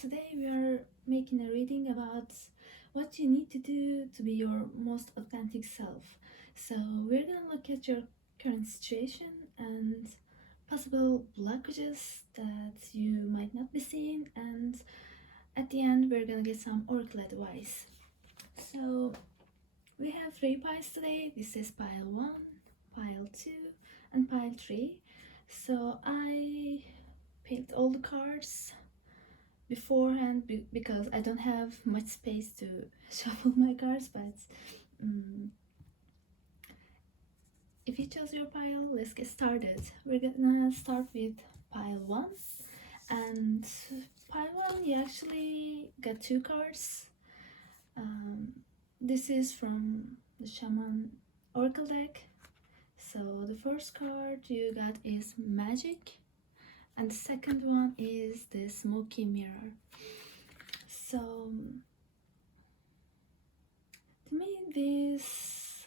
today we are making a reading about what you need to do to be your most authentic self. So, we're gonna look at your current situation and possible blockages that you might not be seeing, and at the end, we're gonna get some oracle advice. So, we have three piles today. This is pile 1, pile 2, and pile 3. So, I picked all the cards beforehand because I don't have much space to shuffle my cards, but if you chose your pile, let's get started. We're gonna start with pile 1, and pile 1 you actually got two cards. This is from the Shaman Oracle deck. So the first card you got is Magic, and the second one is the Smoky Mirror. So to me, this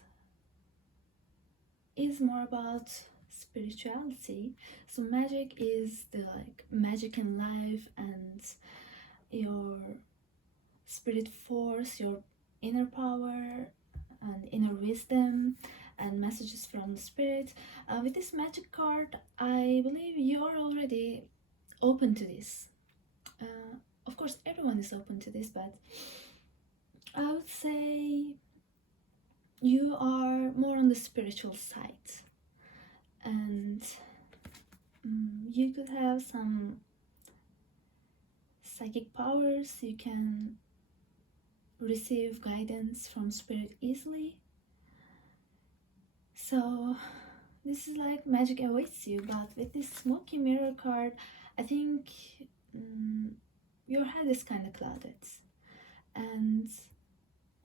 is more about spirituality. So magic is the magic in life and your spirit force, your inner power and inner wisdom and messages from the spirit. With this magic card, I believe you are already open to this. Of course, everyone is open to this, but I would say you are more on the spiritual side, and you could have some psychic powers. You can receive guidance from spirit easily. So this is like magic awaits you. But with this Smoky Mirror card, I think your head is kind of clouded, and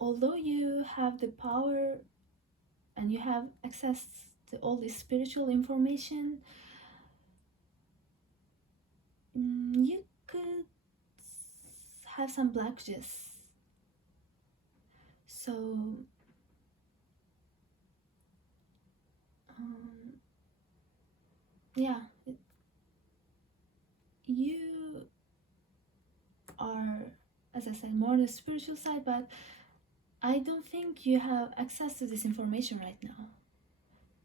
although you have the power and you have access to all this spiritual information, you could have some blockages. So yeah, you are, as I said, more on the spiritual side, but I don't think you have access to this information right now.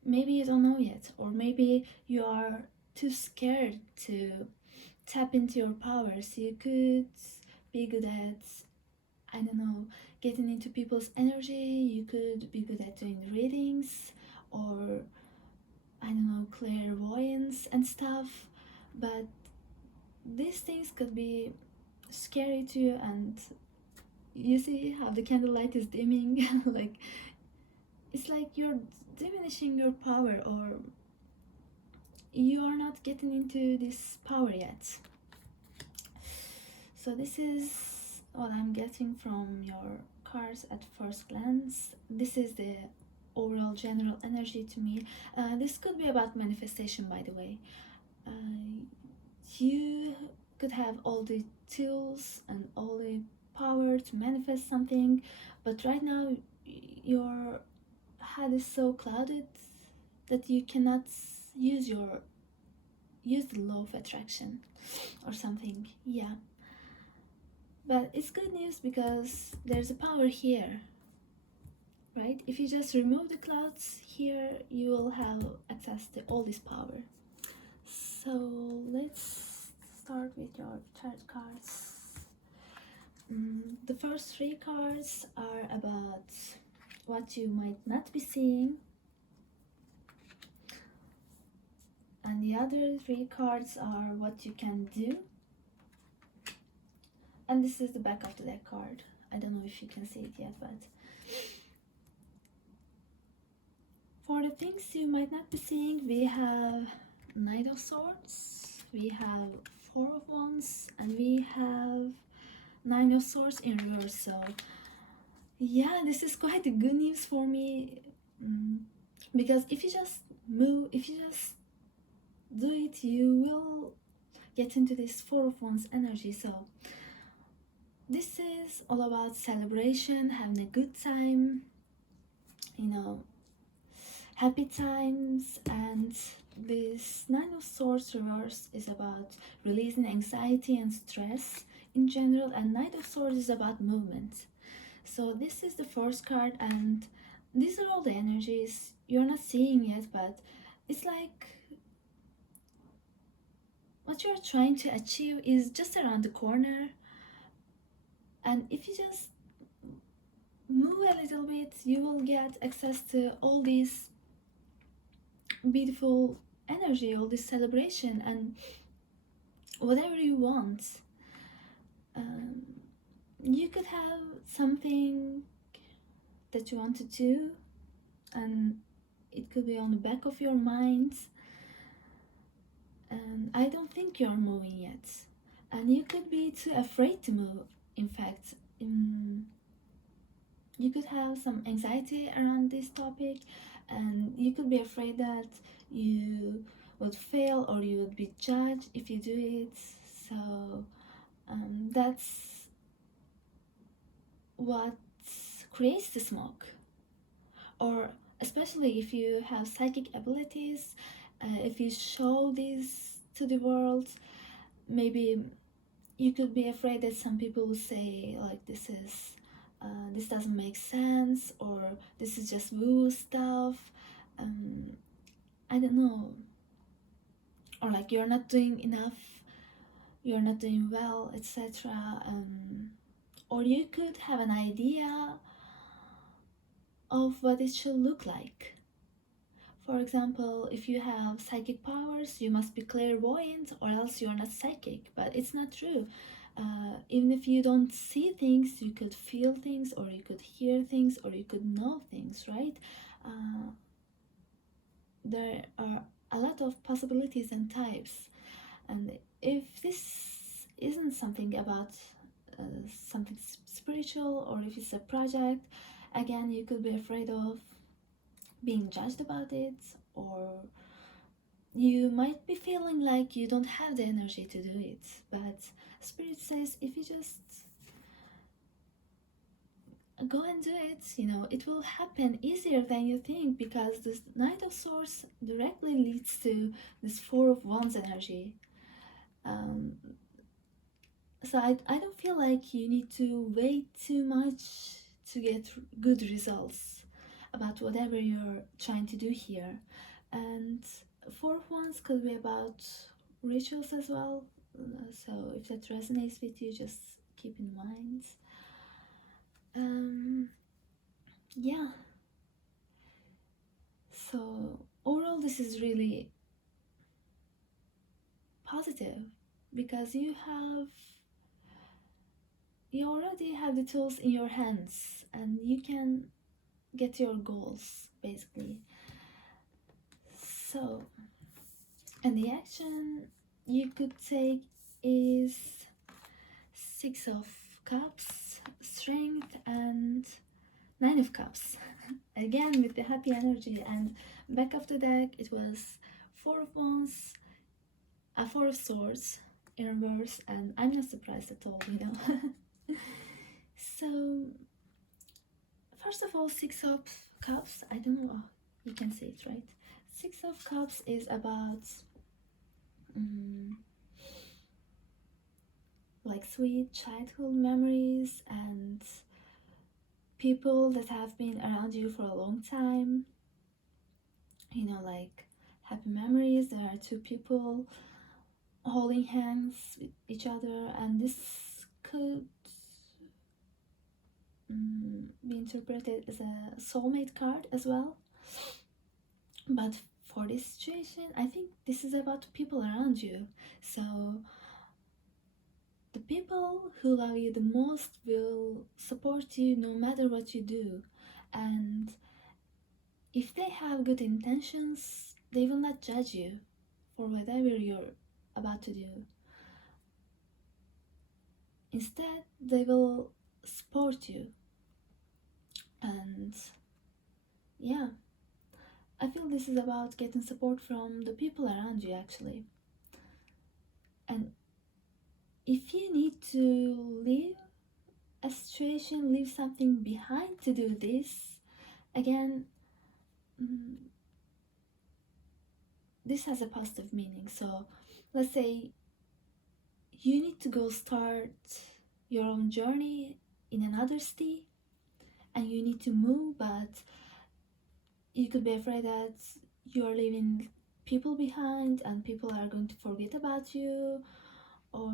Maybe you don't know yet, or maybe you are too scared to tap into your powers. You could be good at, I don't know, getting into people's energy. You could be good at doing readings, or I don't know, clairvoyance and stuff. But these things could be scary to you, and you see how the candlelight is dimming. Like, it's like you're diminishing your power, or you are not getting into this power yet. So this is what I'm getting from your cards at first glance. This is the overall general energy to me. This could be about manifestation, by the way. You could have all the tools and all the power to manifest something, but right now your head is so clouded that you cannot use the law of attraction or something. Yeah, but it's good news because there's a power here, right? If you just remove the clouds here, you will have access to all this power. So let's start with your tarot cards. The first three cards are about what you might not be seeing, and the other three cards are what you can do. And this is the back of the deck card. I don't know if you can see it yet, but for the things you might not be seeing, we have Knight of Swords, we have Four of Wands, and we have Nine of Swords in reverse. So yeah, this is quite good news for me, because if you just move, if you just do it, you will get into this Four of Wands energy. So this is all about celebration, having a good time, you know, happy times. And this Nine of Swords reverse is about releasing anxiety and stress. in general, and Knight of Swords is about movement. So this is the first card, and these are all the energies. You're not seeing it, but it's like what you're trying to achieve is just around the corner. And if you just move a little bit, you will get access to all these beautiful energy, all this celebration, and whatever you want. Um, you could have something that you want to do, and it could be on the back of your mind, and I don't think you're moving yet, and you could be too afraid to move. In fact, you could have some anxiety around this topic, and you could be afraid that you would fail or you would be judged if you do it. So that's what creates the smoke. Or especially if you have psychic abilities, if you show this to the world, maybe you could be afraid that some people will say like this doesn't make sense, or this is just woo stuff. I don't know, or like you're not doing enough, you're not doing well, etc. Or you could have an idea of what it should look like. For example, if you have psychic powers, you must be clairvoyant or else you're not psychic. But it's not true. Even if you don't see things, you could feel things, or you could hear things, or you could know things, right? There are a lot of possibilities and types. And if this isn't something about something spiritual, or if it's a project, again, you could be afraid of being judged about it, or you might be feeling like you don't have the energy to do it. But Spirit says if you just go and do it, it will happen easier than you think, because this Knight of Swords directly leads to this Four of Wands energy. Um, so I don't feel like you need to wait too much to get good results about whatever you're trying to do here. And Four of Wands could be about rituals as well. So if that resonates with you, just keep in mind. Yeah. So overall, this is really positive, because you already have the tools in your hands, and you can get your goals basically. So, and the action you could take is Six of Cups, Strength, and Nine of Cups. Again with the happy energy, and back of the deck it was Four of Wands, a Four of Swords in reverse, and I'm not surprised at all. So, first of all, Six of Cups, I don't know, you can see it, right? Six of Cups is about like sweet childhood memories and people that have been around you for a long time. Like happy memories. There are two people holding hands with each other, and this could be interpreted as a soulmate card as well. But for this situation, I think this is about people around you. So the people who love you the most will support you no matter what you do. And if they have good intentions, they will not judge you for whatever you're about to do. Instead, they will support you. And yeah, I feel this is about getting support from the people around you actually. And if you need to leave a situation, leave something behind to do this, again, this has a positive meaning. So let's say you need to go start your own journey in another city, and you need to move, but you could be afraid that you're leaving people behind and people are going to forget about you, or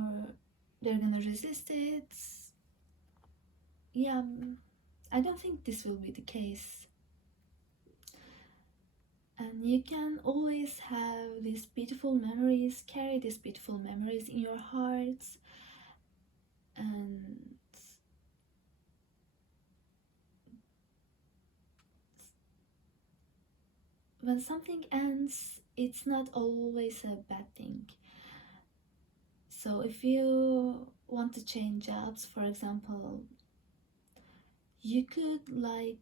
they're gonna resist it. Yeah, I don't think this will be the case. And you can always have these beautiful memories, carry these beautiful memories in your hearts. And when something ends, it's not always a bad thing. So if you want to change jobs, for example, you could like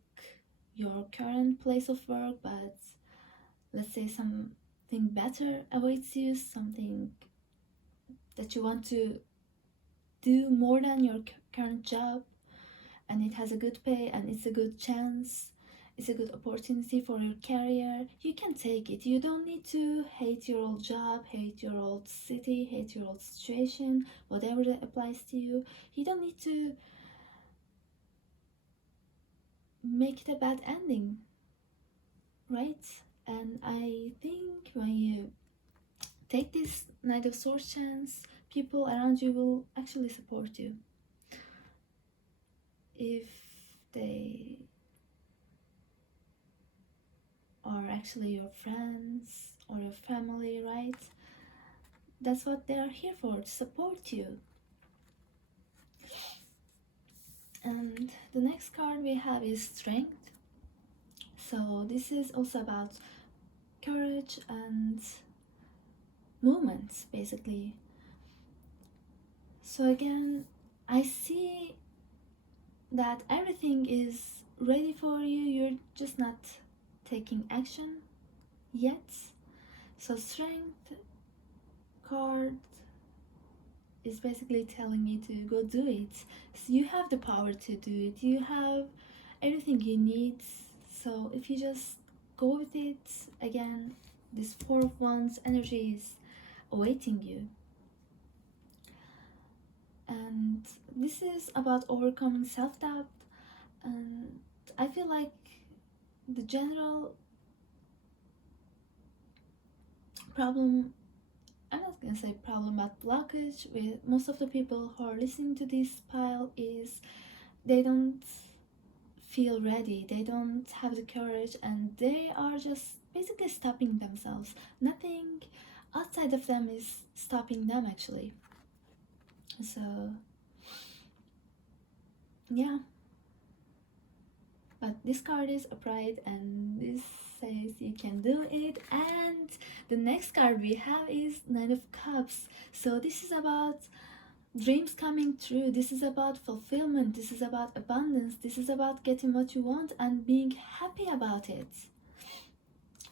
your current place of work, but let's say something better awaits you, something that you want to do more than your current job, and it has a good pay and it's a good chance, it's a good opportunity for your career, you can take it. You don't need to hate your old job, hate your old city, hate your old situation, whatever that applies to you. You don't need to make it a bad ending, right? And I think when you take this Knight of Swords chance, people around you will actually support you. If they are actually your friends or your family, right? That's what they are here for, to support you. And the next card we have is Strength. So this is also about courage and movements, basically. So again, I see that everything is ready for you, you're just not taking action yet. So Strength card is basically telling you to go do it. So you have the power to do it, you have everything you need. So if you just go with it, again, this Four of Wands energy is awaiting you. And this is about overcoming self-doubt. And I feel like the general problem, I'm not gonna say problem, but blockage with most of the people who are listening to this pile is they don't feel ready, they don't have the courage, and they are just basically stopping themselves. Nothing outside of them is stopping them, actually. So, yeah. But this card is Upright, and this says you can do it. And the next card we have is Nine of Cups. So, this is about dreams coming true, this is about fulfillment, this is about abundance, this is about getting what you want and being happy about it,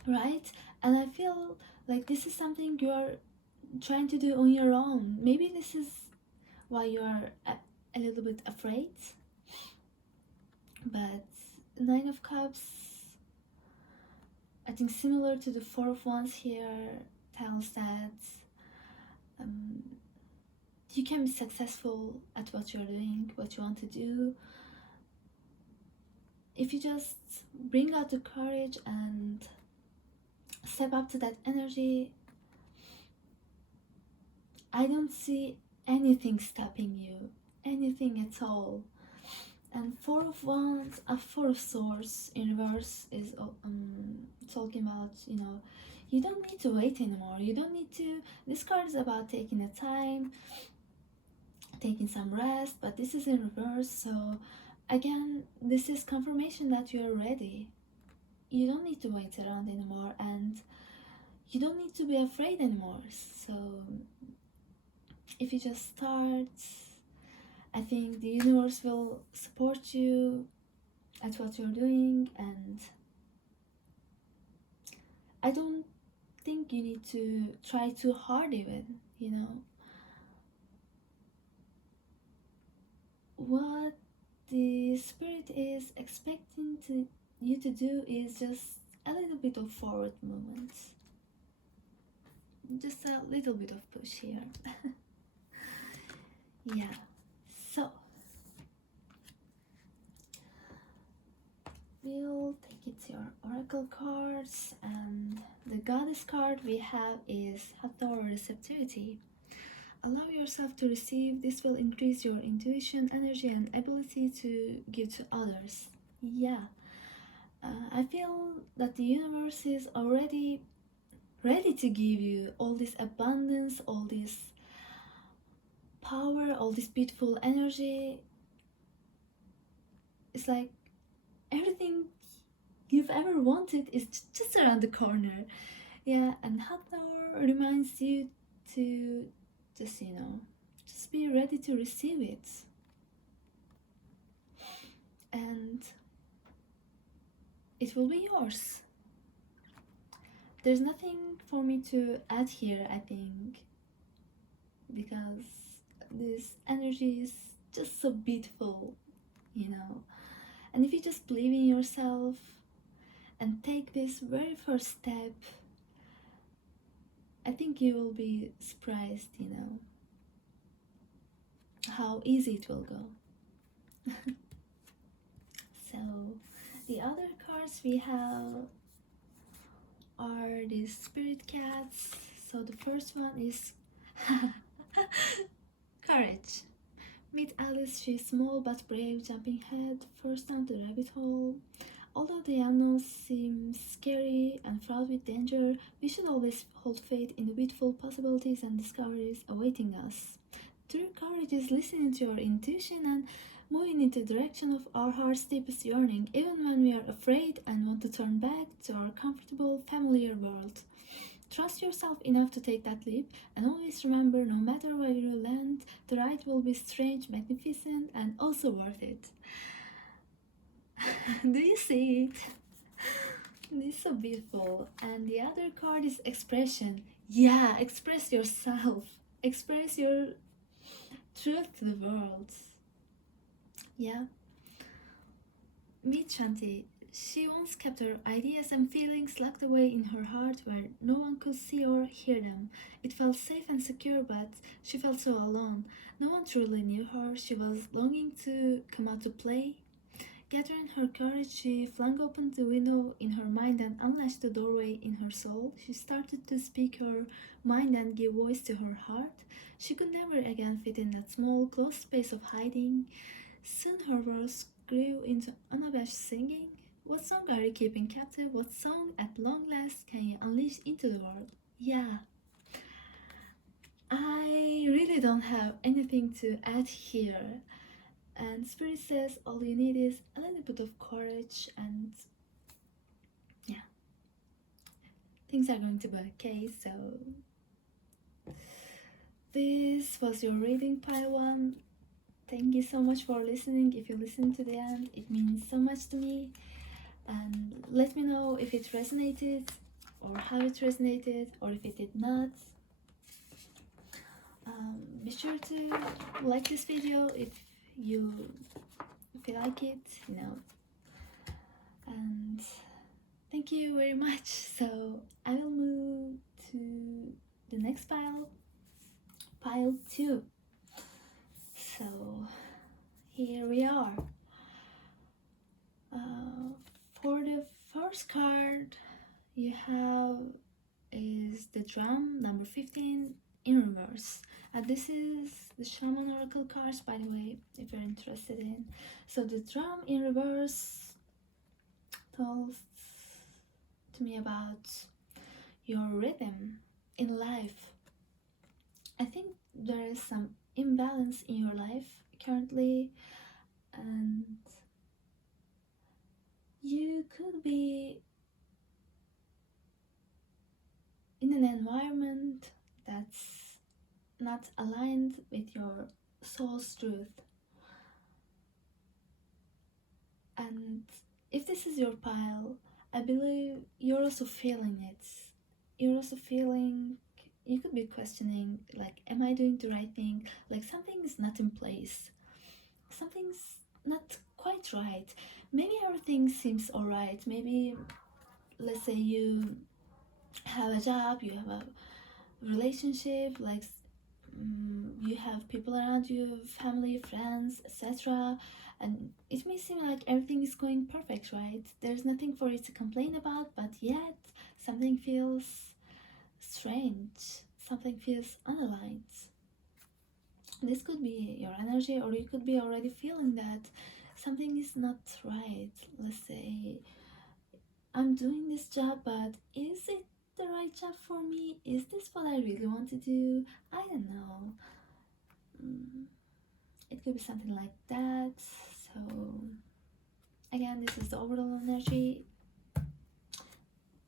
right? And I feel like this is something you're trying to do on your own. Maybe this is why you're a little bit afraid. But Nine of Cups, I think similar to the Four of Wands here, tells that you can be successful at what you're doing, what you want to do, if you just bring out the courage and step up to that energy. I don't see anything stopping you, anything at all. And Four of Wands, a Four of Swords in reverse is talking about, you don't need to wait anymore. You don't need to. This card is about taking the time, taking some rest, but this is in reverse. So again, this is confirmation that you're ready. You don't need to wait around anymore, and you don't need to be afraid anymore. So if you just start, I think the universe will support you at what you're doing, and I don't think you need to try too hard even, what the spirit is expecting you to do is just a little bit of forward movement, just a little bit of push here. Yeah. So we'll take it to your oracle cards, and the goddess card we have is Hathor receptivity. Allow yourself to receive. This will increase your intuition, energy, and ability to give to others. Yeah, I feel that the universe is already ready to give you all this abundance, all this power, all this beautiful energy. It's like everything you've ever wanted is just around the corner. Yeah, and Hathor reminds you to just, just be ready to receive it. And it will be yours. There's nothing for me to add here, I think, because this energy is just so beautiful. And if you just believe in yourself and take this very first step, I think you will be surprised, how easy it will go. So, the other cards we have are the spirit cats. So, the first one is courage. Meet Alice, she's small but brave, jumping head first down the rabbit hole. Although the unknown seems scary and fraught with danger, we should always hold faith in the beautiful possibilities and discoveries awaiting us. True courage is listening to your intuition and moving in the direction of our heart's deepest yearning, even when we are afraid and want to turn back to our comfortable, familiar world. Trust yourself enough to take that leap, and always remember no matter where you land, the ride will be strange, magnificent, and also worth it. Do you see it? It's so beautiful. And the other card is expression. Yeah, express yourself. Express your truth to the world. Yeah. Meet Shanti. She once kept her ideas and feelings locked away in her heart where no one could see or hear them. It felt safe and secure, but she felt so alone. No one truly knew her. She was longing to come out to play. Gathering her courage, she flung open the window in her mind and unlatched the doorway in her soul. She started to speak her mind and give voice to her heart. She could never again fit in that small, closed space of hiding. Soon her words grew into unabashed singing. What song are you keeping captive? What song at long last can you unleash into the world? Yeah, I really don't have anything to add here. And Spirit says all you need is a little bit of courage, and yeah, things are going to be okay. So, this was your reading, pile one. Thank you so much for listening. If you listened to the end, it means so much to me. And let me know if it resonated, or how it resonated, or if it did not. Be sure to like this video if you like it. And thank you very much. So I will move to the next pile 2. So here we are. For the first card you have is the drum, number 15, in reverse. This is the Shaman Oracle cards, by the way, if you're interested in. So the drum in reverse tells to me about your rhythm in life. I think there is some imbalance in your life currently, and you could be in an environment that's not aligned with your soul's truth. And if this is your pile, I believe you're also feeling it. You're also feeling, you could be questioning, like, am I doing the right thing? Like, something is not in place. Something's not quite right. Maybe everything seems alright. Maybe, let's say you have a job, you have a relationship, like you have people around you, family, friends, etc. And it may seem like everything is going perfect, right? There's nothing for you to complain about, but yet something feels strange, something feels unaligned. This could be your energy, or you could be already feeling that something is not right. Let's say, I'm doing this job, but is it the right job for me? Is this what I really want to do? I don't know. Mm, it could be something like that. So, again, this is the overall energy.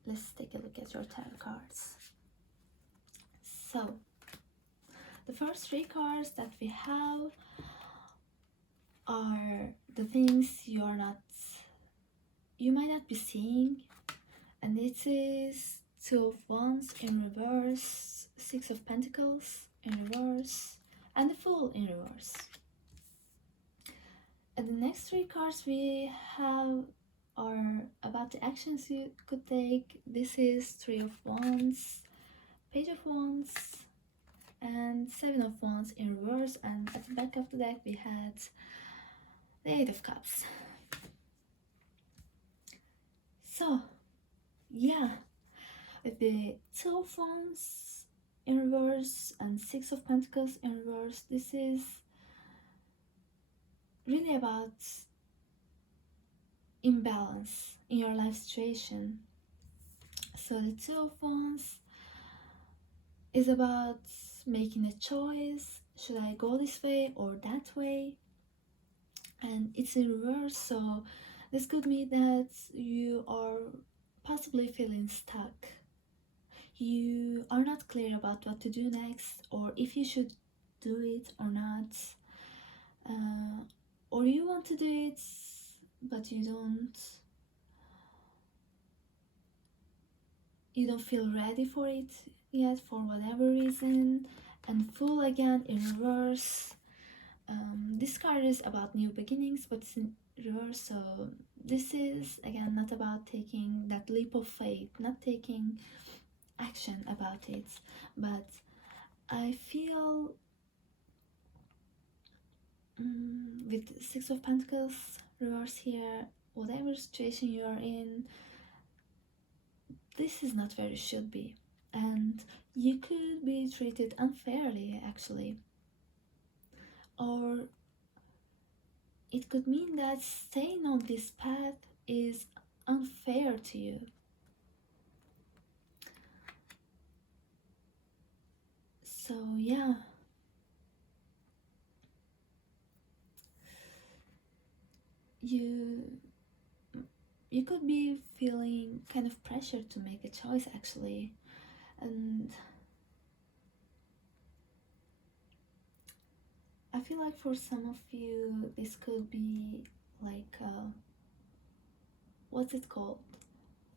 Let's take a look at your tarot cards. So, the first three cards that we have are the things you might not be seeing, and it is Two of Wands in reverse, Six of Pentacles in reverse, and the Fool in reverse. And the next three cards we have are about the actions you could take. This is Three of Wands, Page of Wands, and Seven of Wands in reverse, and at the back of the deck we had the Eight of Cups. So, yeah, with the Two of Wands in reverse and Six of Pentacles in reverse, this is really about imbalance in your life situation. So the Two of Wands is about making a choice. Should I go this way or that way? And it's in reverse, so this could mean that you are possibly feeling stuck. You are not clear about what to do next, or if you should do it or not, or you want to do it but you don't feel ready for it yet for whatever reason. And Fool again in reverse. This card is about new beginnings, but it's in reverse, so this is again not about taking that leap of faith, not taking action about it. But I feel with Six of Pentacles reverse here, whatever situation you are in, this is not where you should be, and you could be treated unfairly actually, or it could mean that staying on this path is unfair to you. So yeah, you could be feeling kind of pressure to make a choice actually, and I feel like for some of you this could be like what's it called,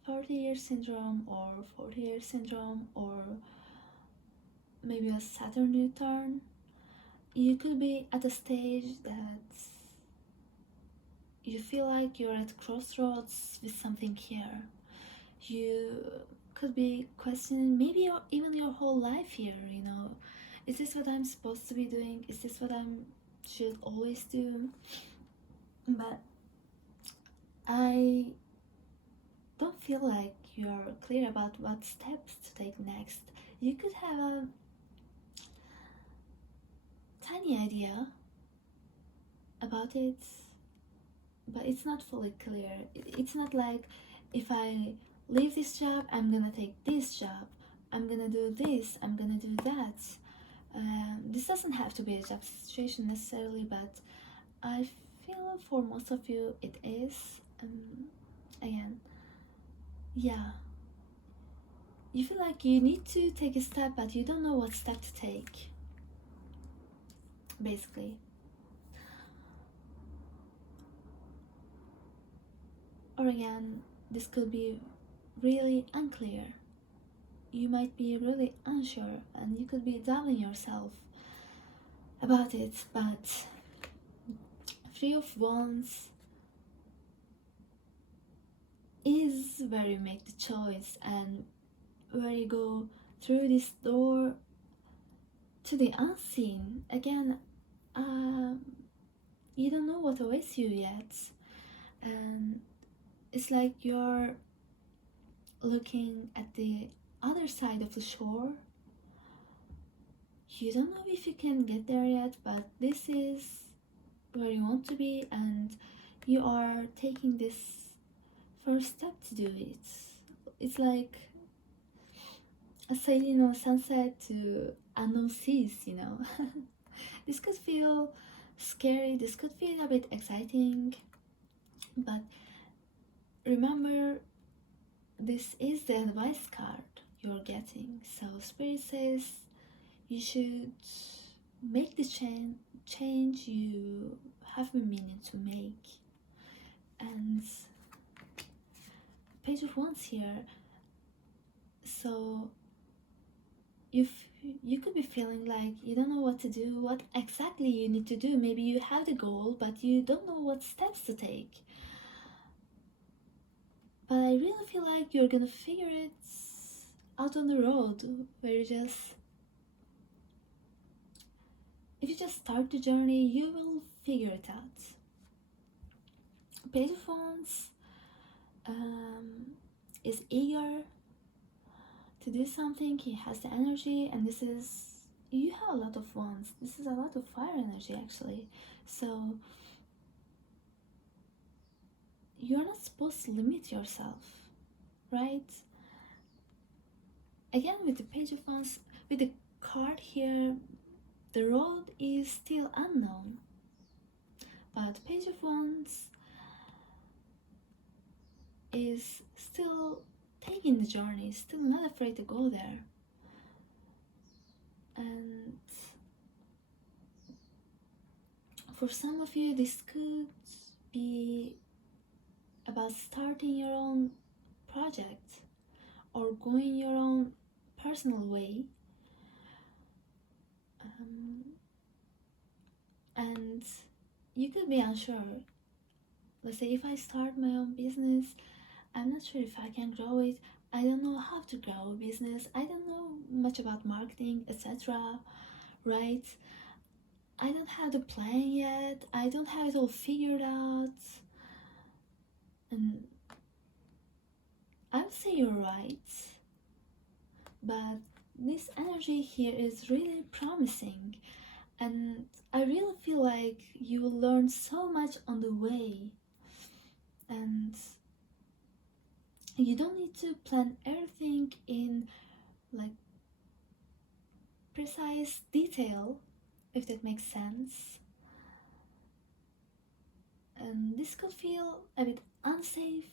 30-year syndrome or 40-year syndrome, or maybe a Saturn return. You could be at a stage that you feel like you're at crossroads with something here. You could be questioning maybe even your whole life here, is this what I'm supposed to be doing? Is this what I should always do? But I don't feel like you're clear about what steps to take next. You could have a tiny idea about it, but it's not fully clear. It's not like, if I leave this job, I'm gonna take this job, I'm gonna do this, I'm gonna do that. This doesn't have to be a job situation necessarily, but I feel for most of you it is. Again, yeah, you feel like you need to take a step, but you don't know what step to take, basically. Or again, this could be really unclear. You might be really unsure, and you could be doubting yourself about it. But Three of Wands is where you make the choice, and where you go through this door to the unseen. Again, um, you don't know what awaits you yet, and it's like you're looking at the other side of the shore. You don't know if you can get there yet, but this is where you want to be, and you are taking this first step to do it. It's like a sailing on sunset to unknown seas. This could feel scary, this could feel a bit exciting, but remember, this is the advice card you're getting. So Spirit says you should make the change you have been meaning to make. And Page of Wands here. So you could be feeling like you don't know what to do, what exactly you need to do. Maybe you have the goal, but you don't know what steps to take. But I really feel like you're gonna figure it out on the road, where if you just start the journey, you will figure it out. Page of Wands is eager to do something. He has the energy, and you have a lot of wands. This is a lot of fire energy actually. So you're not supposed to limit yourself, right? Again, with the Page of Wands, with the card here, the road is still unknown, but Page of Wands is still taking the journey, still not afraid to go there. And for some of you, this could be about starting your own project or going your own personal way. And you could be unsure. Let's say if I start my own business, I'm not sure if I can grow it. I don't know how to grow a business. I don't know much about marketing, etc. Right? I don't have the plan yet. I don't have it all figured out. And I would say you're right. But this energy here is really promising. And I really feel like you will learn so much on the way. And you don't need to plan everything in like precise detail, if that makes sense. And this could feel a bit unsafe,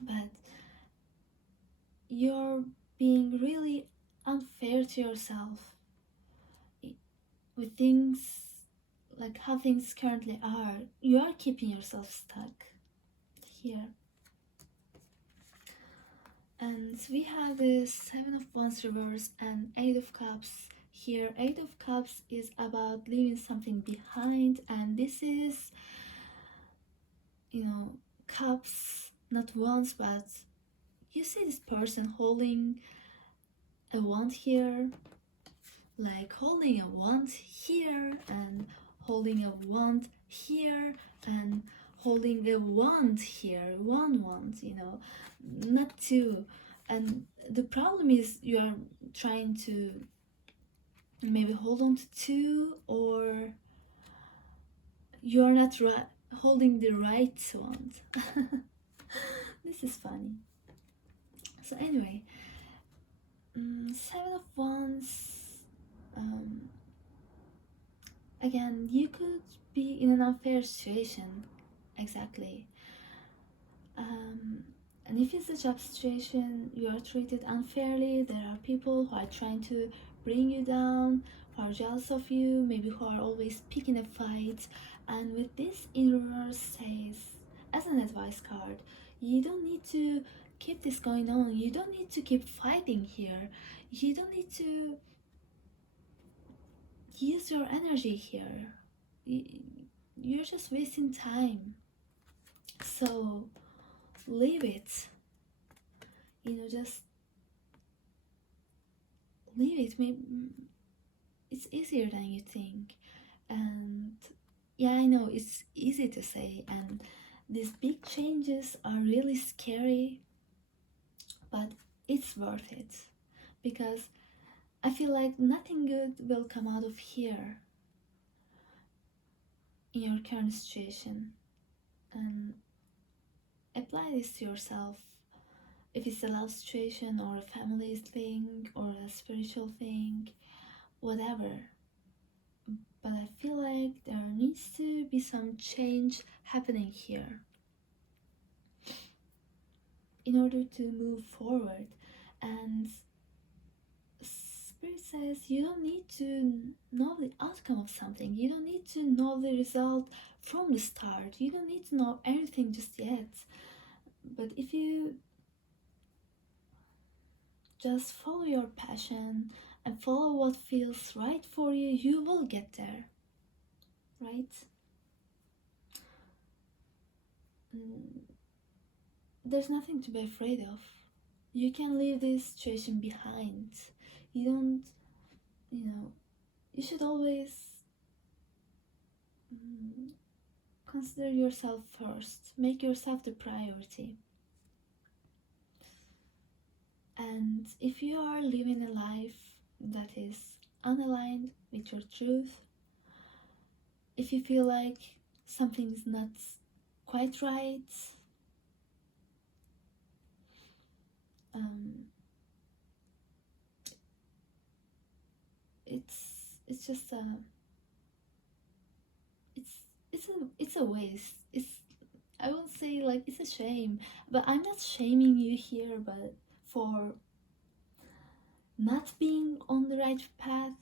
but you're being really unfair to yourself with things like how things currently are. You are keeping yourself stuck here. And we have the Seven of Wands reverse and Eight of Cups here. Eight of Cups is about leaving something behind, and this is, cups, not wands, but you see this person holding a wand here, like holding a wand here, and holding a wand here, and holding a wand here, one wand, not two. And the problem is you are trying to maybe hold on to two, or you're not holding the right wand. This is funny. So anyway, Seven of Wands. Again, you could be in an unfair situation, exactly. And if it's a job situation, you are treated unfairly. There are people who are trying to bring you down, who are jealous of you, maybe who are always picking a fight. And with this in reverse says, as an advice card, you don't need to keep this going on. You don't need to keep fighting here. You don't need to use your energy here. You're just wasting time. So leave it. Just leave it. it's easier than you think. And yeah, I know it's easy to say, and these big changes are really scary, but it's worth it because I feel like nothing good will come out of here in your current situation. And apply this to yourself. If it's a love situation or a family thing or a spiritual thing, whatever. But I feel like there needs to be some change happening here in order to move forward. And Spirit says you don't need to know the outcome of something, you don't need to know the result from the start, you don't need to know everything just yet. But if you just follow your passion and follow what feels right for you, you will get there, right? Mm, there's nothing to be afraid of. You can leave this situation behind. You don't, you know, you should always mm, consider yourself first, make yourself the priority. And if you are living a life that is unaligned with your truth, if you feel like something's not quite right, um, it's just a it's it's a waste. It's, I won't say like it's a shame, but I'm not shaming you here, but for not being on the right path.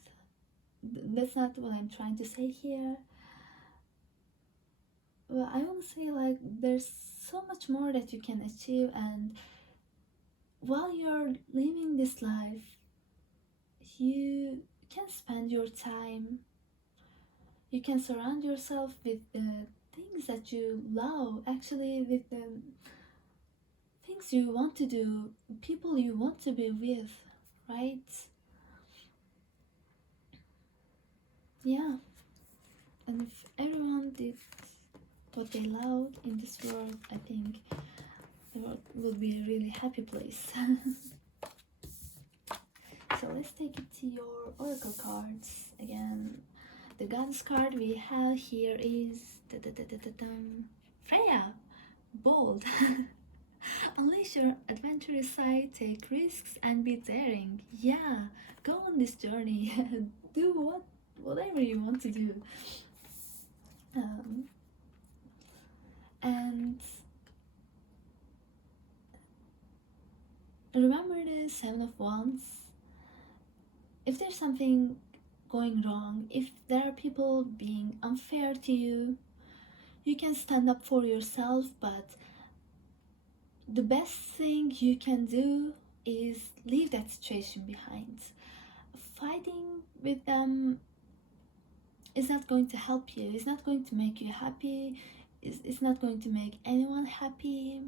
That's not what I'm trying to say here. Well, I want to say like there's so much more that you can achieve, and while you're living this life, you can spend your time. You can surround yourself with the things that you love, actually, with the things you want to do, people you want to be with, right? Yeah, and if everyone did what they love in this world, I think the world would be a really happy place. So let's take it to your oracle cards again. The goddess card we have here is Freya, bold. Unleash your adventurous side, take risks, and be daring. Yeah, go on this journey. Do whatever you want to do. Um, and remember the Seven of Wands. If there's something going wrong, if there are people being unfair to you, you can stand up for yourself, but the best thing you can do is leave that situation behind. Fighting with them is not going to help you, it's not going to make you happy, it's not going to make anyone happy.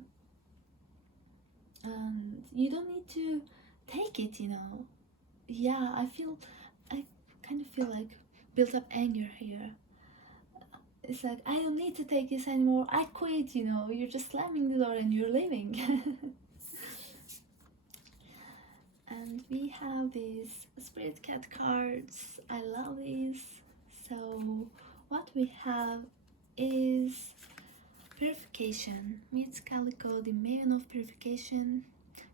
And you don't need to take it, you know. Yeah, I kind of feel like built up anger here. It's like, I don't need to take this anymore, I quit, you know. You're just slamming the door and you're leaving. And we have these spirit cat cards. I love these. So what we have is purification. Meets Calico, the maven of purification.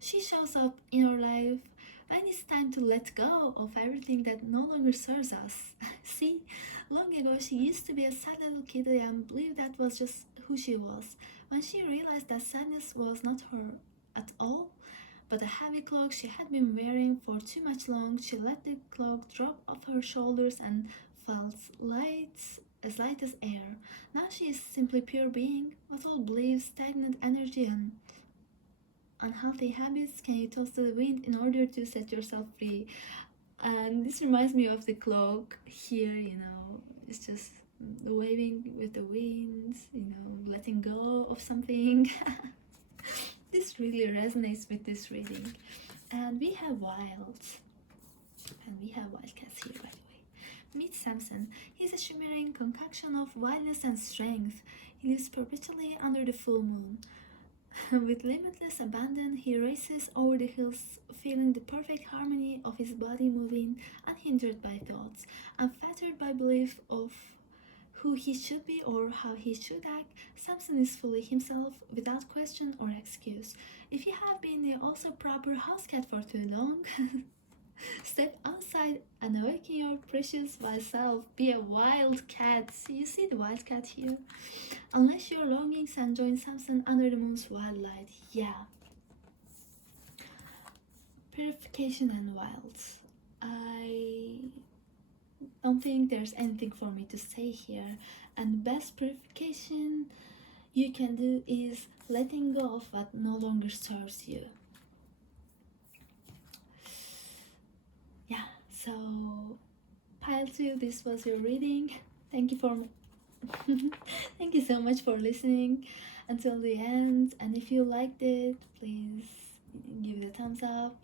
She shows up in our life when it's time to let go of everything that no longer serves us. See, long ago she used to be a sad little kitty and believed that was just who she was. When she realized that sadness was not her at all, but a heavy cloak she had been wearing for too much long, she let the cloak drop off her shoulders and felt as light as air. Now she is simply pure being. What old beliefs, stagnant energy, and unhealthy habits can you toss to the wind in order to set yourself free? And this reminds me of the cloak here, you know, it's just waving with the wind, you know, letting go of something. This really resonates with this reading. And we have wild. And we have wildcats here, by the way. Meet Samson. He's a shimmering concoction of wildness and strength. He lives perpetually under the full moon. With limitless abandon, he races over the hills, feeling the perfect harmony of his body moving, unhindered by thoughts, unfettered by belief of who he should be or how he should act. Samson is fully himself, without question or excuse. If you have been a also proper house cat for too long, step outside and awaken your precious wild self. Be a wild cat. You see the wild cat here? Unless your longings and join Samson under the moon's wild light. Yeah. Purification and wilds. I don't think there's anything for me to say here. And the best purification you can do is letting go of what no longer serves you. Yeah, so pile 2, this was your reading. Thank you for thank you so much for listening until the end, and if you liked it, please give it a thumbs up,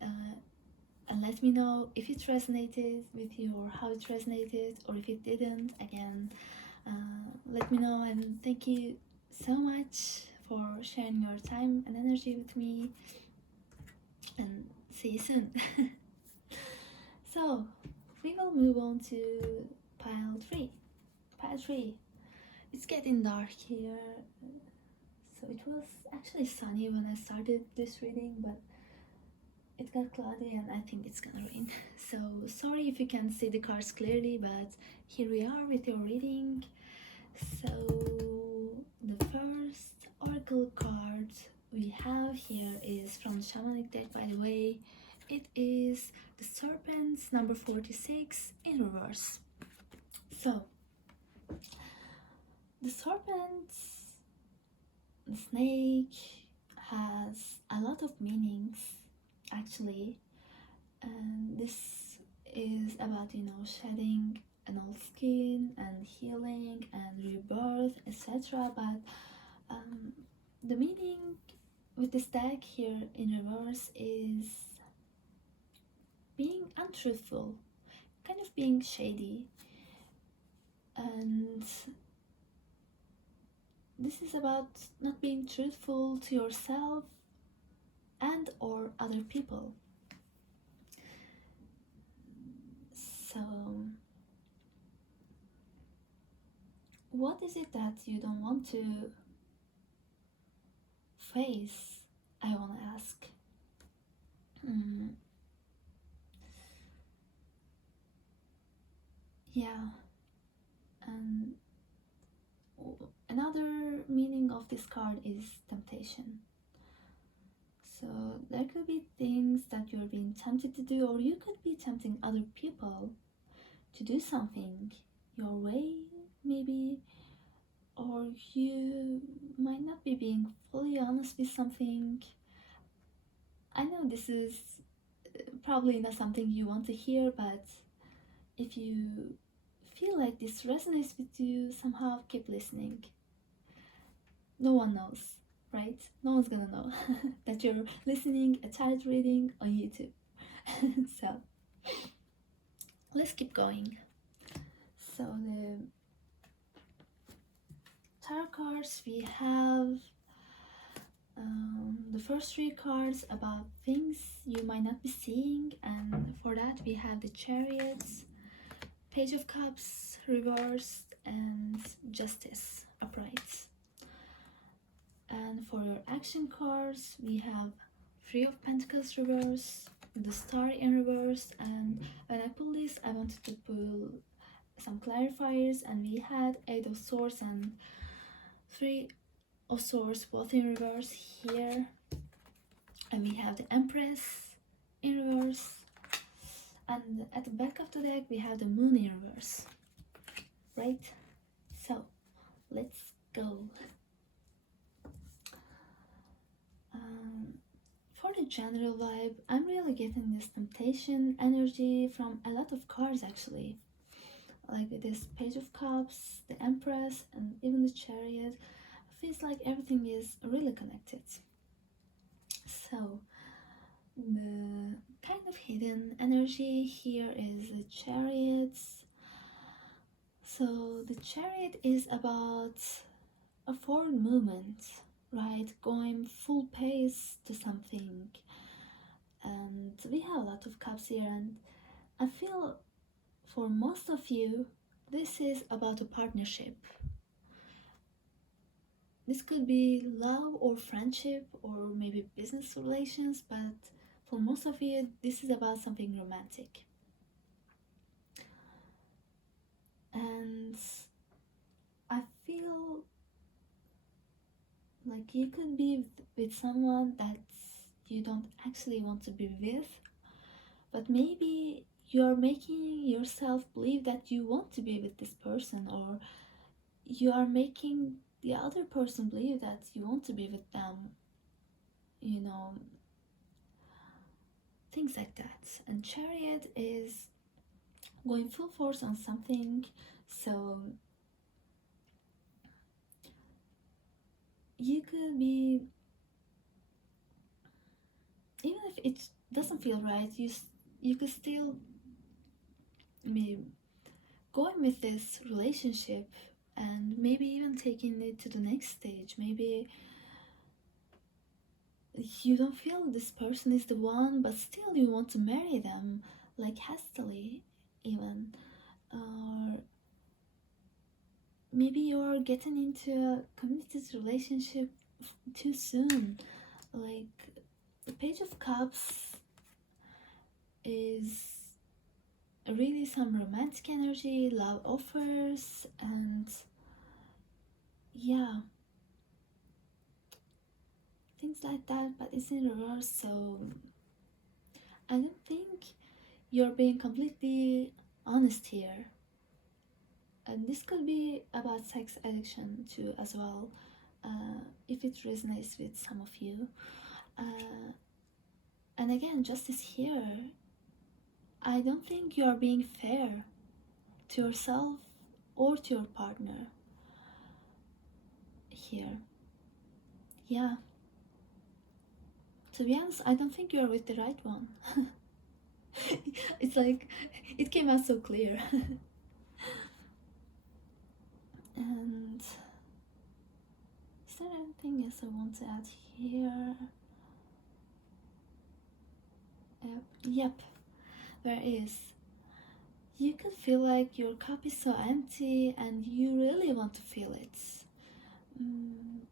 and let me know if it resonated with you or how it resonated, or if it didn't. Again, let me know, and thank you so much for sharing your time and energy with me, and see you soon. So we will move on to pile 3. Pile 3. It's getting dark here. So it was actually sunny when I started this reading, but it got cloudy and I think it's gonna rain. So sorry if you can't see the cards clearly, but here we are with your reading. So the first oracle card we have here is from the Shamanic deck, by the way. It is the Serpents, number 46, in reverse. So the serpent, the snake, has a lot of meanings actually, and this is about, shedding an old skin and healing and rebirth, etc. But the meaning with this deck here in reverse is being untruthful, kind of being shady, and this is about not being truthful to yourself and or other people. So what is it that you don't want to face? I want to ask. Yeah, and another meaning of this card is temptation. So there could be things that you're being tempted to do, or you could be tempting other people to do something your way, maybe, or you might not be being fully honest with something. I know this is probably not something you want to hear, but if you feel like this resonates with you somehow, keep listening. No one knows, right? No one's gonna know that you're listening a tarot reading on YouTube. So let's keep going. So the tarot cards, we have the first 3 cards about things you might not be seeing, and for that we have the Chariots, Page of Cups reversed, and Justice upright. And for your action cards, we have 3 of Pentacles reversed, the Star in reverse, and when I pulled this, I wanted to pull some clarifiers, and we had 8 of Swords and 3 of Swords both in reverse here, and we have the Empress in reverse, and at the back of the deck we have the Moon in reverse, right? So let's go. For the general vibe, I'm really getting this temptation energy from a lot of cards actually, like this Page of Cups, the Empress, and even the Chariot. Feels like everything is really connected. So The kind of hidden energy here is the chariots. So the chariot is about a forward movement, right? Going full pace to something. And we have a lot of cups here, and I feel for most of you, this is about a partnership. This could be love or friendship or maybe business relations, but for most of you, this is about something romantic. And I feel like you could be with someone that you don't actually want to be with, but maybe you're making yourself believe that you want to be with this person, or you are making the other person believe that you want to be with them, you know, things like that. And chariot is going full force on something, so you could be, even if it doesn't feel right, you could still be going with this relationship and maybe even taking it to the next stage. Maybe you don't feel this person is the one, but still you want to marry them, like hastily, even. Or maybe you're getting into a committed relationship too soon. Like, the Page of Cups is really some romantic energy, love offers, and yeah, things like that, but it's in reverse, so I don't think you're being completely honest here. And this could be about sex addiction too, as well, if it resonates with some of you. Uh, and again, justice here. I don't think you are being fair to yourself or to your partner here. Yeah, to be honest, I don't think you're with the right one. It's like it came out so clear. And is there anything else I want to add here? Yep, there is. You could feel like your cup is so empty and you really want to fill it. Mm,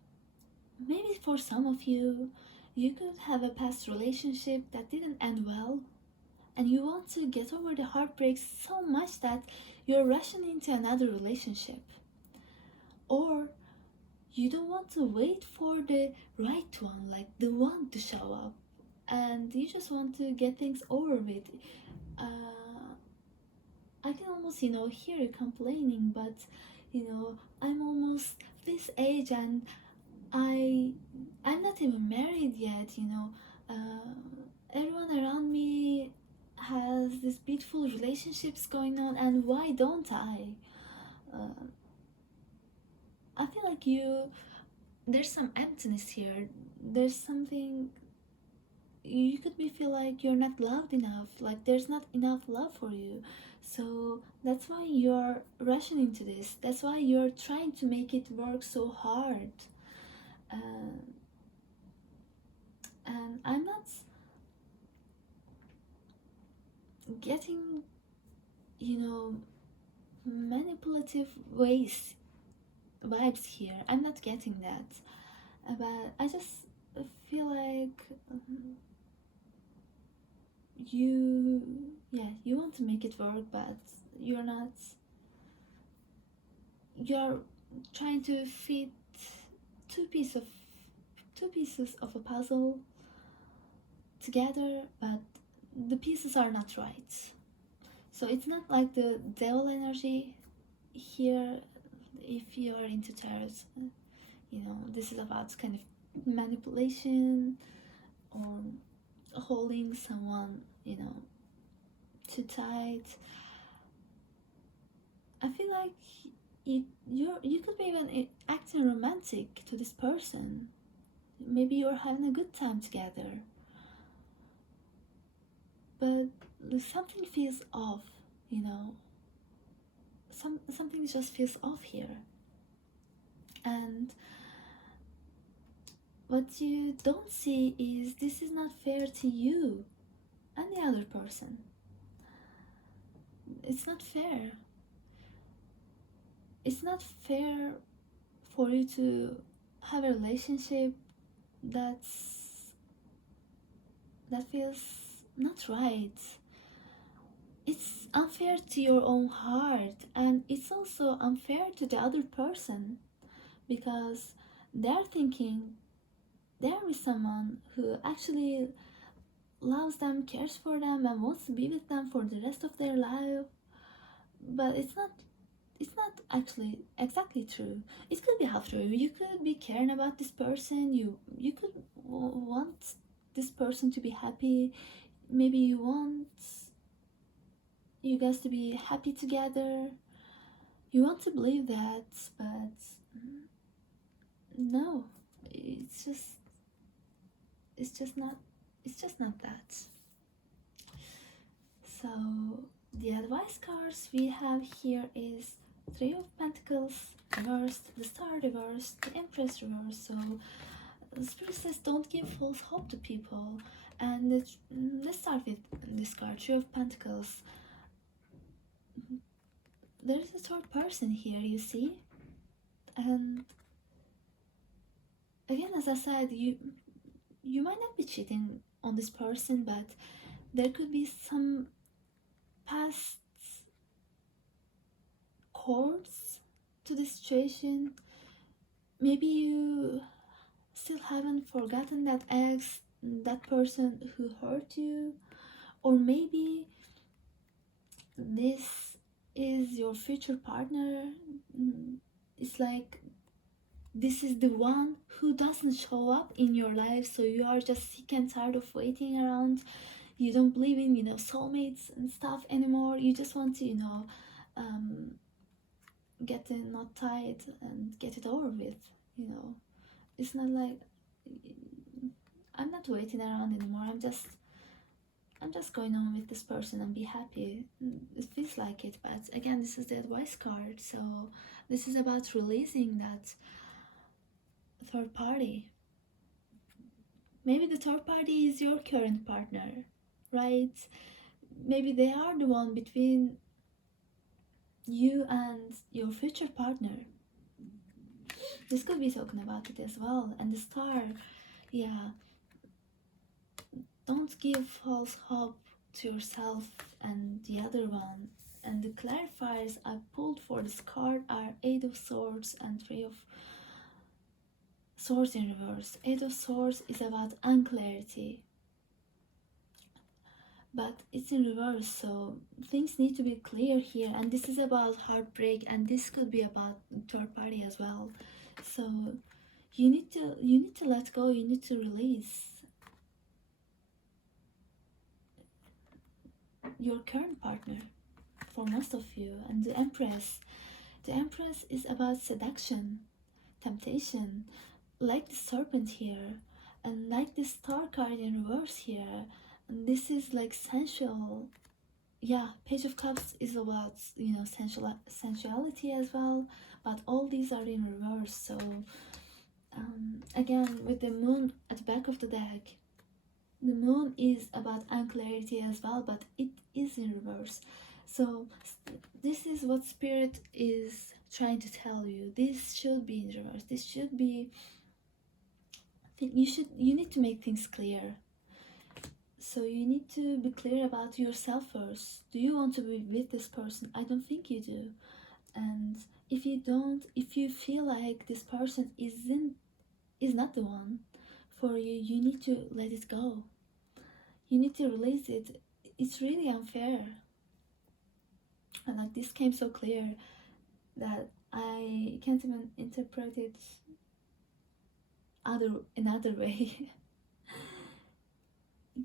maybe for some of you, you could have a past relationship that didn't end well, and you want to get over the heartbreak so much that you're rushing into another relationship. Or you don't want to wait for the right one, like the one to show up, and you just want to get things over with. Uh, I can almost, hear you complaining, but I'm almost this age and I, I'm not even married yet. Uh, Everyone around me has these beautiful relationships going on, and why don't I? Uh, I feel like there's some emptiness here. There's something you could be feel like you're not loved enough, like there's not enough love for you. So that's why you're rushing into this. That's why you're trying to make it work so hard. Uh, and I'm not getting, you know, manipulative ways vibes here. I'm not getting that. But I just feel like you yeah, you want to make it work, but you're not, you're trying to fit two pieces of two pieces of a puzzle together, but the pieces are not right. So it's not like the devil energy here. If you are into tarot, this is about kind of manipulation or holding someone, too tight. I feel like you could be even acting romantic to this person. Maybe you're having a good time together, but something feels off, you know. Something just feels off here. And what you don't see is this is not fair to you and the other person. It's not fair. It's not fair for you to have a relationship that feels not right. It's unfair to your own heart, and it's also unfair to the other person because they're thinking they're with someone who actually loves them, cares for them, and wants to be with them for the rest of their life. But it's not actually exactly true. It could be half true. You could be caring about this person. You could want this person to be happy. Maybe you want you guys to be happy together. You want to believe that, but no, it's just it's just not it's just not that. So the advice cards we have here is Three of Pentacles reversed, the Star reversed, the Empress reversed. So the Spirit says don't give false hope to people. And let's start with this card, Three of Pentacles. There is a third person here, you see, and again, as I said, you might not be cheating on this person, but there could be some past chords to the situation. Maybe you still haven't forgotten that ex, that person who hurt you, or maybe this is your future partner. It's like this is the one who doesn't show up in your life, so you are just sick and tired of waiting around. You don't believe in soulmates and stuff anymore. You just want to get the knot tied and get it over with. It's not like I'm not waiting around anymore. I'm just going on with this person and be happy. It feels like it, but again, this is the advice card, so this is about releasing that third party. Maybe the third party is your current partner, right? Maybe they are the one between you and your future partner. This could be talking about it as well. And the Star, yeah, don't give false hope to yourself and the other one. And the clarifiers I pulled for this card are Eight of Swords and Three of Swords in reverse. Eight of Swords is about unclarity, but it's in reverse, so things need to be clear here, and this is about heartbreak, and this could be about third party as well. So you need to let go. You need to release your current partner for most of you. And the Empress is about seduction, temptation, like the Serpent here, and like the Star card in reverse here. And this is like sensual. Yeah, Page of Cups is about sensuality as well, but all these are in reverse. So again, with the Moon at the back of the deck, the Moon is about unclarity as well, but it is in reverse. So this is what Spirit is trying to tell you. This should be in reverse. This should be, you need to make things clear. So you need to be clear about yourself first. Do you want to be with this person? I don't think you do. And if you don't, if you feel like this person is not the one for you, you need to let it go. You need to release it. It's really unfair. And like this came so clear that I can't even interpret it another way.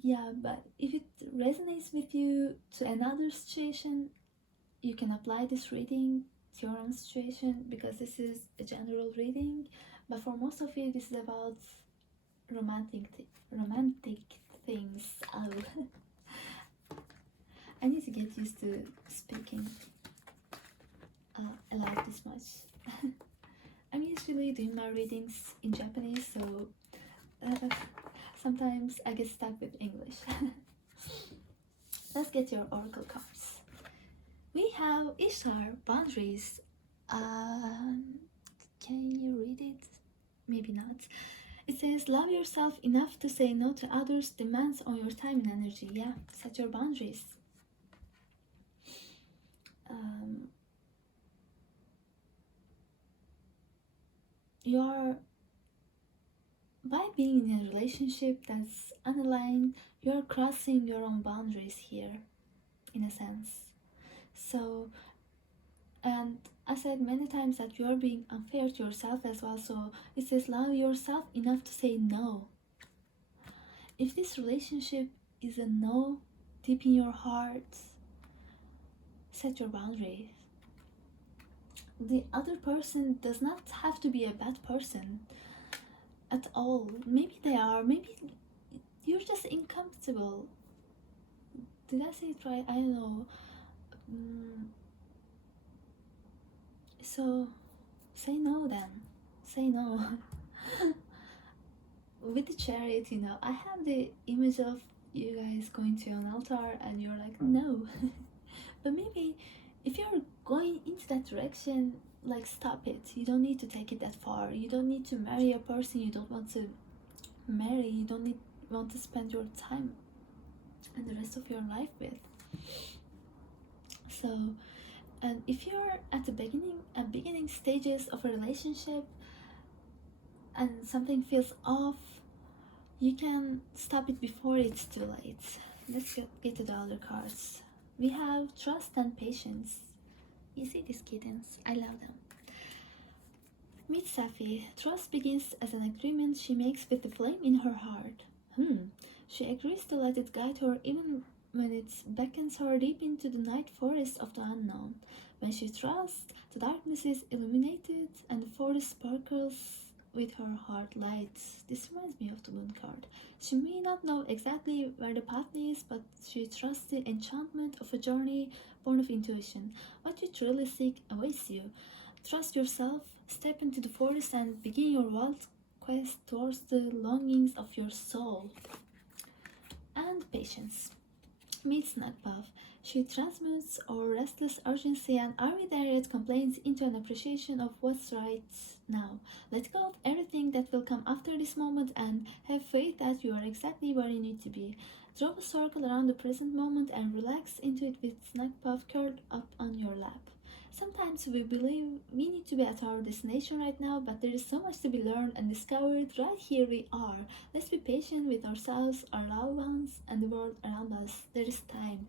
Yeah, but if it resonates with you to another situation, you can apply this reading to your own situation, because this is a general reading. But for most of you, this is about romantic things. I need to get used to speaking aloud this much. I'm usually doing my readings in Japanese, so uh, sometimes I get stuck with English. Let's get your oracle cards. We have Ishtar, boundaries. Can you read it? Maybe not. It says, love yourself enough to say no to others' demands on your time and energy. Yeah, set your boundaries. You're by being in a relationship that's unaligned, you're crossing your own boundaries here, in a sense. So, and I said many times that you're being unfair to yourself as well. So it says, love yourself enough to say no. If this relationship is a no deep in your heart, set your boundaries. The other person does not have to be a bad person at all. Maybe they are, maybe you're just incomfortable. Did I say it right? I don't know. So say no then. Say no. With the chariot, I have the image of you guys going to an altar and you're like, no. But maybe if you're going into that direction, like, stop it. You don't need to take it that far. You don't need to marry a person you don't want to marry. You don't want to spend your time and the rest of your life with. So, and if you're at the beginning stages of a relationship and something feels off, you can stop it before it's too late. Let's get to the other cards. We have trust and patience. You see these kittens? I love them. Meet Safi. Trust begins as an agreement she makes with the flame in her heart. She agrees to let it guide her even when it beckons her deep into the night forest of the unknown. When she trusts, the darkness is illuminated and the forest sparkles with her heart lights. This reminds me of the moon card. She may not know exactly where the path is, but she trusts the enchantment of a journey born of intuition. What you truly seek awaits you. Trust yourself, step into the forest and begin your wild quest towards the longings of your soul. And patience. Meet Snugpuff. She transmutes our restless urgency and are we there yet complaints into an appreciation of what's right now. Let go of everything that will come after this moment and have faith that you are exactly where you need to be. Draw a circle around the present moment and relax into it with Snugpuff curled up on your lap. Sometimes we believe we need to be at our destination right now, but there is so much to be learned and discovered. Right here we are. Let's be patient with ourselves, our loved ones, and the world around us. There is time.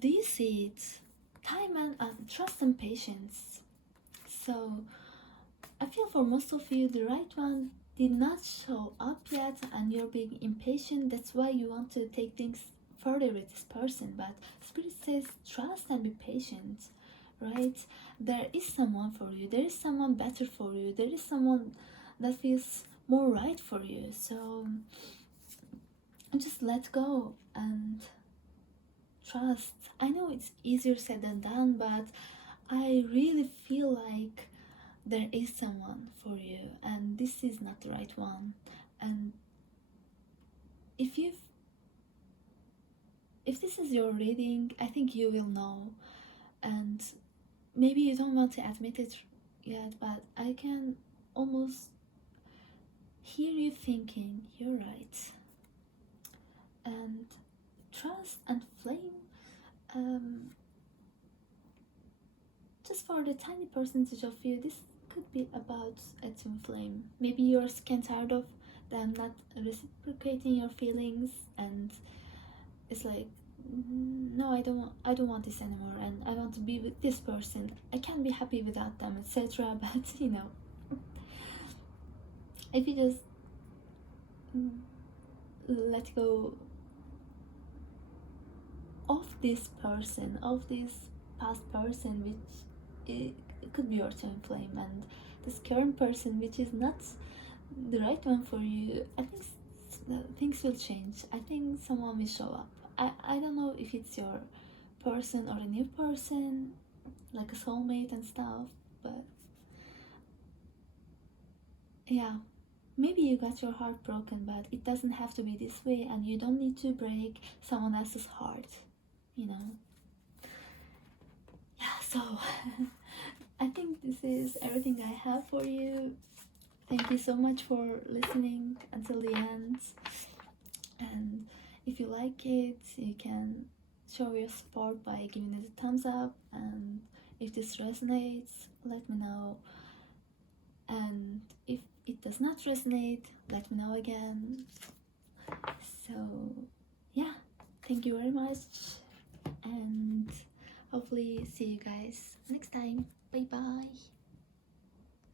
Do you see it? Time and trust and patience. So, I feel for most of you, the right one did not show up yet, and you're being impatient. That's why you want to take things further with this person. But Spirit says, trust and be patient. Right? There is someone for you. There is someone better for you. There is someone that feels more right for you. So just let go and trust. I know it's easier said than done, but I really feel like there is someone for you and this is not the right one. And if this is your reading, I think you will know. And maybe you don't want to admit it yet, but I can almost hear you thinking, you're right. And trust and flame, just for the tiny percentage of you, this could be about a twin flame. Maybe you're scared tired of them not reciprocating your feelings, and it's like, no, I don't want this anymore, and I want to be with this person. I can't be happy without them, etc. But if you just let go of this person, of this past person, which it could be your twin flame, and this current person, which is not the right one for you, I think things will change. I think someone will show up. I don't know if it's your person or a new person, like a soulmate and stuff, but yeah, maybe you got your heart broken, but it doesn't have to be this way, and you don't need to break someone else's heart, you know? Yeah, so I think this is everything I have for you. Thank you so much for listening until the end. And if you like it, you can show your support by giving it a thumbs up. And if this resonates, let me know. And if it does not resonate, let me know again. So, yeah, thank you very much. And hopefully, see you guys next time. Bye bye.